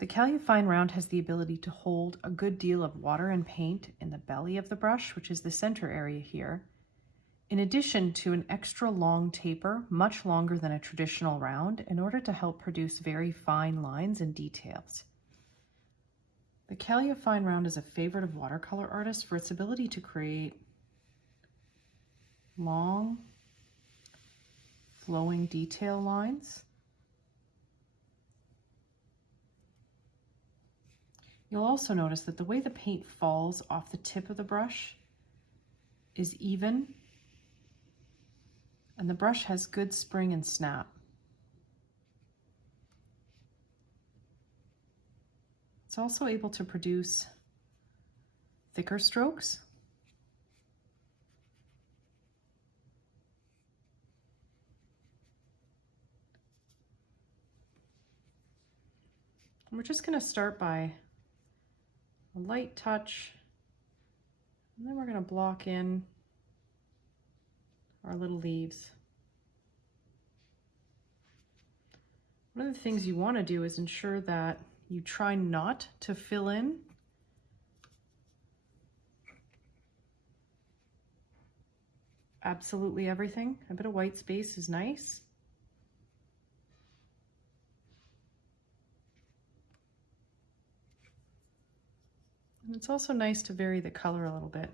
The Calufine round has the ability to hold a good deal of water and paint in the belly of the brush, which is the center area here, in addition to an extra long taper, much longer than a traditional round, in order to help produce very fine lines and details. The Calufine round is a favorite of watercolor artists for its ability to create long, flowing detail lines. You'll also notice that the way the paint falls off the tip of the brush is even, and the brush has good spring and snap. It's also able to produce thicker strokes. And we're just going to start by a light touch, and then we're going to block in our little leaves. One of the things you want to do is ensure that you try not to fill in absolutely everything. A bit of white space is nice. And it's also nice to vary the color a little bit.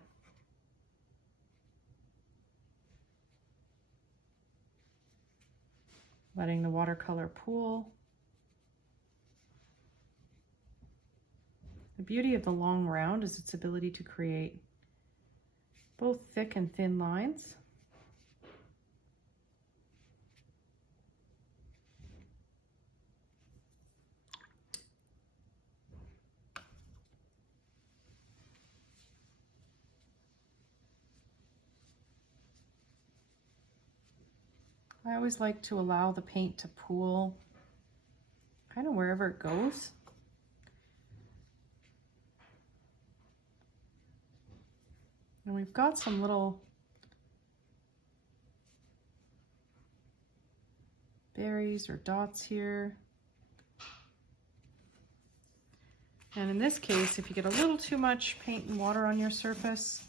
Letting the watercolor pool. The beauty of the long round is its ability to create both thick and thin lines. I always like to allow the paint to pool kind of wherever it goes. And we've got some little berries or dots here. And in this case, if you get a little too much paint and water on your surface,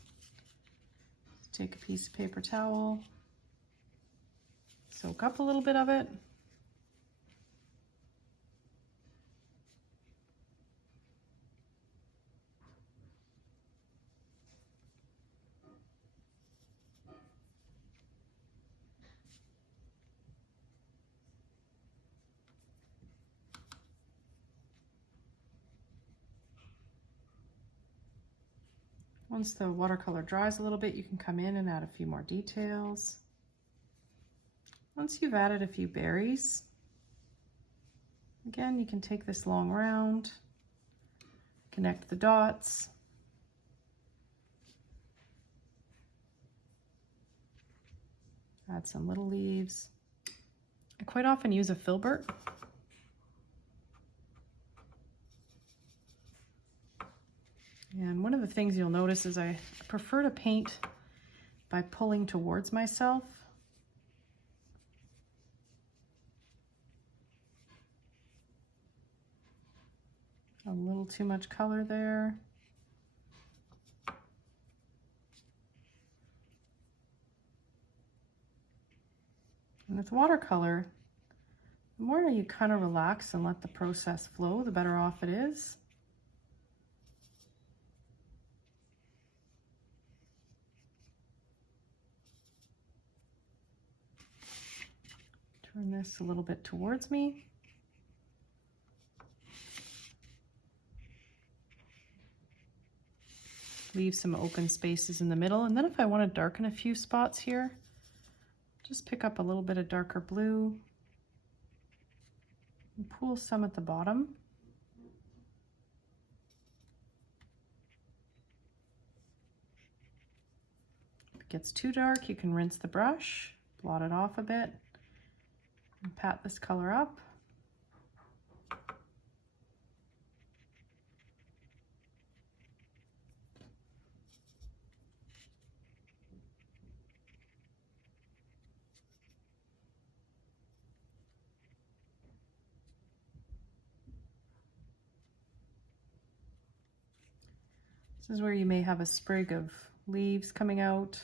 take a piece of paper towel, soak up a little bit of it. Once the watercolor dries a little bit, you can come in and add a few more details. Once you've added a few berries, again, you can take this long round, connect the dots, add some little leaves. I quite often use a filbert. And one of the things you'll notice is I prefer to paint by pulling towards myself. A little too much color there. And with watercolor, the more you kind of relax and let the process flow, the better off it is. Turn this a little bit towards me. Leave some open spaces in the middle. And then if I want to darken a few spots here, just pick up a little bit of darker blue and pool some at the bottom. If it gets too dark, you can rinse the brush, blot it off a bit, and pat this color up. This is where you may have a sprig of leaves coming out.